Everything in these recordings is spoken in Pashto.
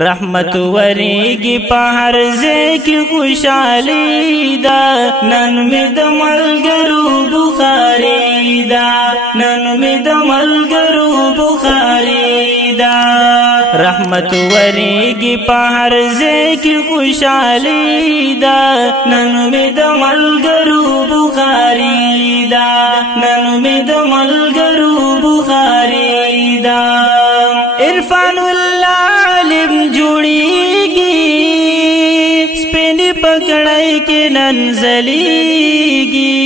رحمت وریږي په هر ځای کې خوشالي دا نن مې د ملګرو بخاري دا نن مې د ملګرو بخاري دا رحمت وریږي په هر ځای کې خوشالي دا نن مې د ملګرو بخاري دا نن مې د ملګرو بخاري دا عرفان عالم جوړیږي سپینې پکړای کې نن زلیږي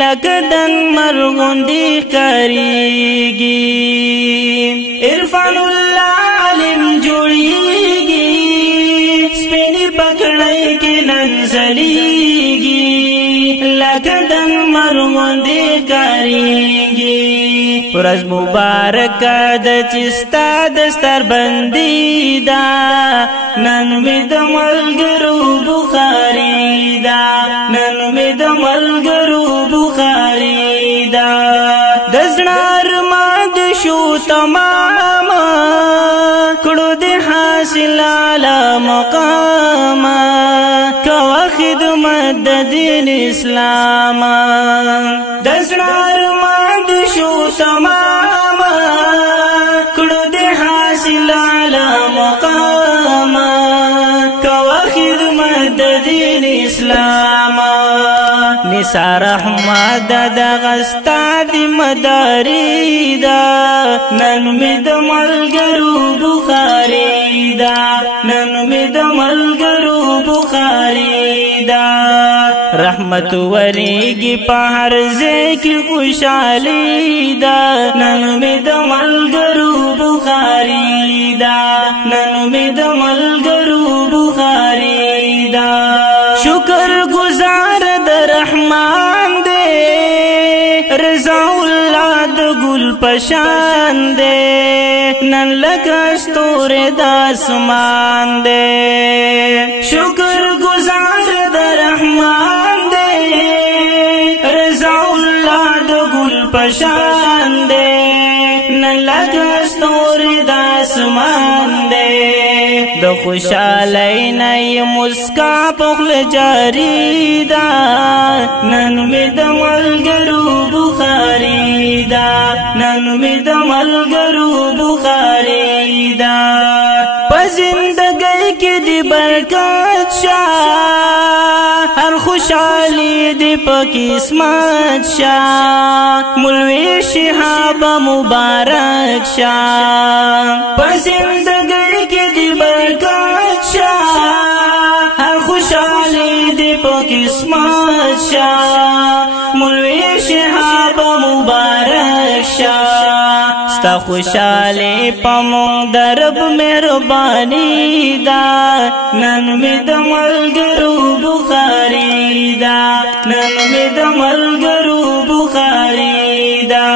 لکه دن مرغوندې کاریږي عرفان عالم جوړیږي سپینې پکړای کې نن زلیږي لکه دن مرغوندې کاریږي ورځ مبارک د چستا دستر بندي دا نن مې د ملګرو بخاري دا نن مې د ملګرو بخاري دا د زړه ارمان د شو تمام کړو د حاصل اعلی مقام کوه خدمت د دین اسلام د زړه ارمان د شو تمام کړو د حاصل اعلی مقام کوه خدمت د دین اسلام نثار احمد د غستا د مداري دا نن مې د ملګرو بخاري دا نن مې د ملګرو بخاري دا رحمت وریږي په هر ځای کې خوشالي دا نن مې د ملګرو بخاري دا نن مې د ملګرو بخاري دا شکر گزار د رحمان دے رضا الله د ګل پشان دے نن لکه ستوره د اسمان دے شکر گزار د رحمان دے رضا الله د ګل پشان دے نن لکه ستوره د اسمان دے د خوشالۍ نه مسکا پخل جاری دا نن مې د ملګرو بخاري دا نن مې د ملګرو بخاري دا په زندګۍ کې دی برکت شاه هر خوشالي دی په قسمت شاه مولوي شهاب مبارک شاه په زندګۍ کې دی برکت شاه هر خوشالي دی په قسمت شاه مولوي شهاب مبارک شاه ستا خوشالي پمون درب مهرباني دا نن مې د ملګرو بخاري دا نن مې د ملګرو بخاري دا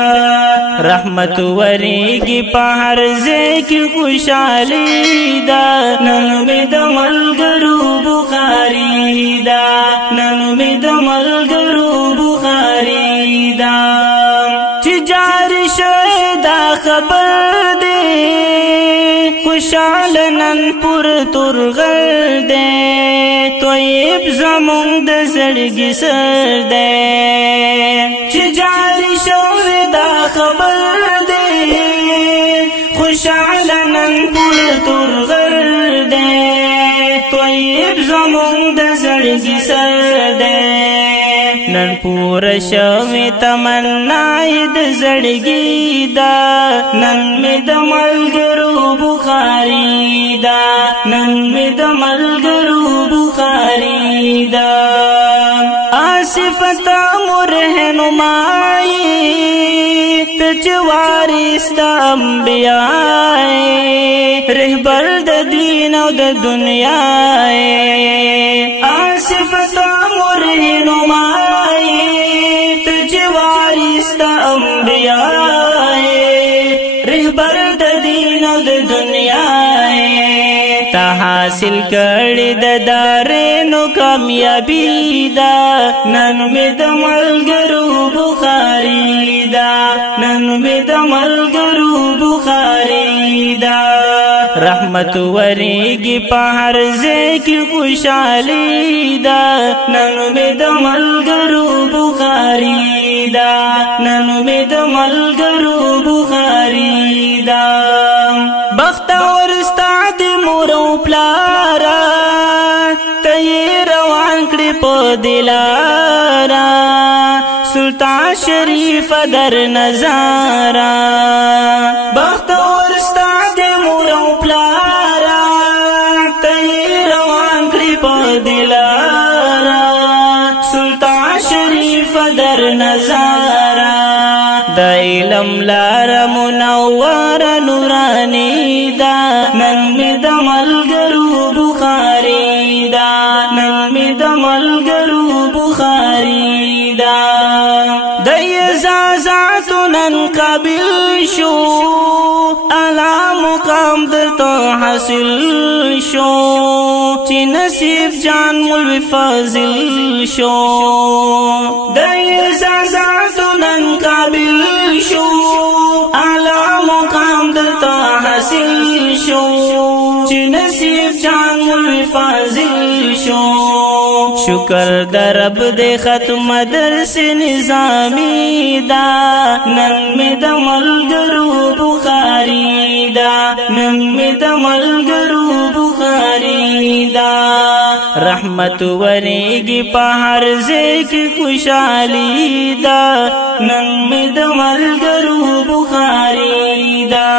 رحمت وریږي په هر ځای کې خوشالي دا نن مې د ملګرو بخاري دا نن مې د ملګرو بخاري دا چې جاری شوی دا خبر دی خوشال نن پر ترغل دی طیب زمون د زړګي سر دی چې جاری شوی دا خبر دی خوشال نن پر ترغل دی طیب زمون د زړګي سر دی نن پور شوی تمنا د زړګي دا نن مې د ملګرو بخاري دا نن مې د ملګرو بخاري دا آصفت مرهنمای تج وارث د انبیاء رهبر د دین او د دنیا آصفت مرهنمای تج وارث د انبیاء رهبر د دین او د دنیا تا حاصل کړی د دارینو کامیابی دا نن می د ملګرو بخاری دا نن می د ملګرو بخاری دا رحمت وریږي په هر ځای کې خوشحالي دا نن می د ملګرو بخاری دا نن می د ملګرو بخاری دا بختور استاد مور او پلارا ته روان کړي په دلارا سلطان شریف در نظارا بختور استاد مور او پلارا ته روان کړي په دلارا سلطان شریف در نظارا د علم لار منور نورانی دا نن می د ملګرو بخاری دا نن می د ملګرو بخاری دا د اعزازات نن قابل شو اعلی مقام درته حاصل شو چې نصیب جان مولوی فاضل شو د اعزازات نن قابل شو اعلی مقام درته حاصل شو چې نصیب جان مولوی فاضل شو شکر در رب دے ختم درس نظامی دا نن می د ملګرو بخاری دا نن می د ملګرو بخاری دا رحمت وریږي په هر ځای کې خوشحالي دا نن می د ملګرو بخاری دا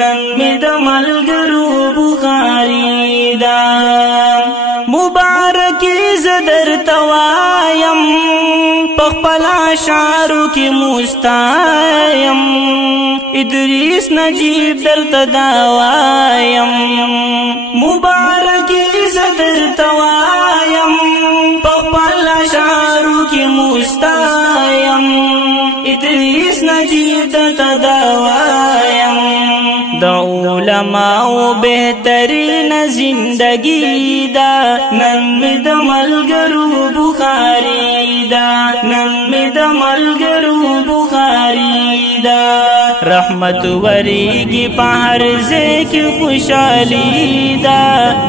نن می د ملګرو بخاری دا مبارکی زدر توایم پخپلا شعرو کی مستایم ادریس نجیب در تداوایم مبارکی زدر توایم پخپلا شعرو کی مستایم ادریس نجیب در تداوایم د علماء بهترین زندگی دا نن می د ملګرو بخاری دا نن می د ملګرو بخاری دا رحمت وریږي په هر ځای کې خوشحالي دا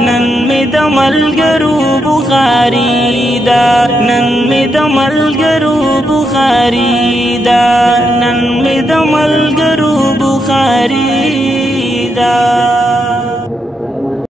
نن می د ملګرو بخاری دا نن می د ملګرو بخاری دا نن می د ملګرو بخاری دا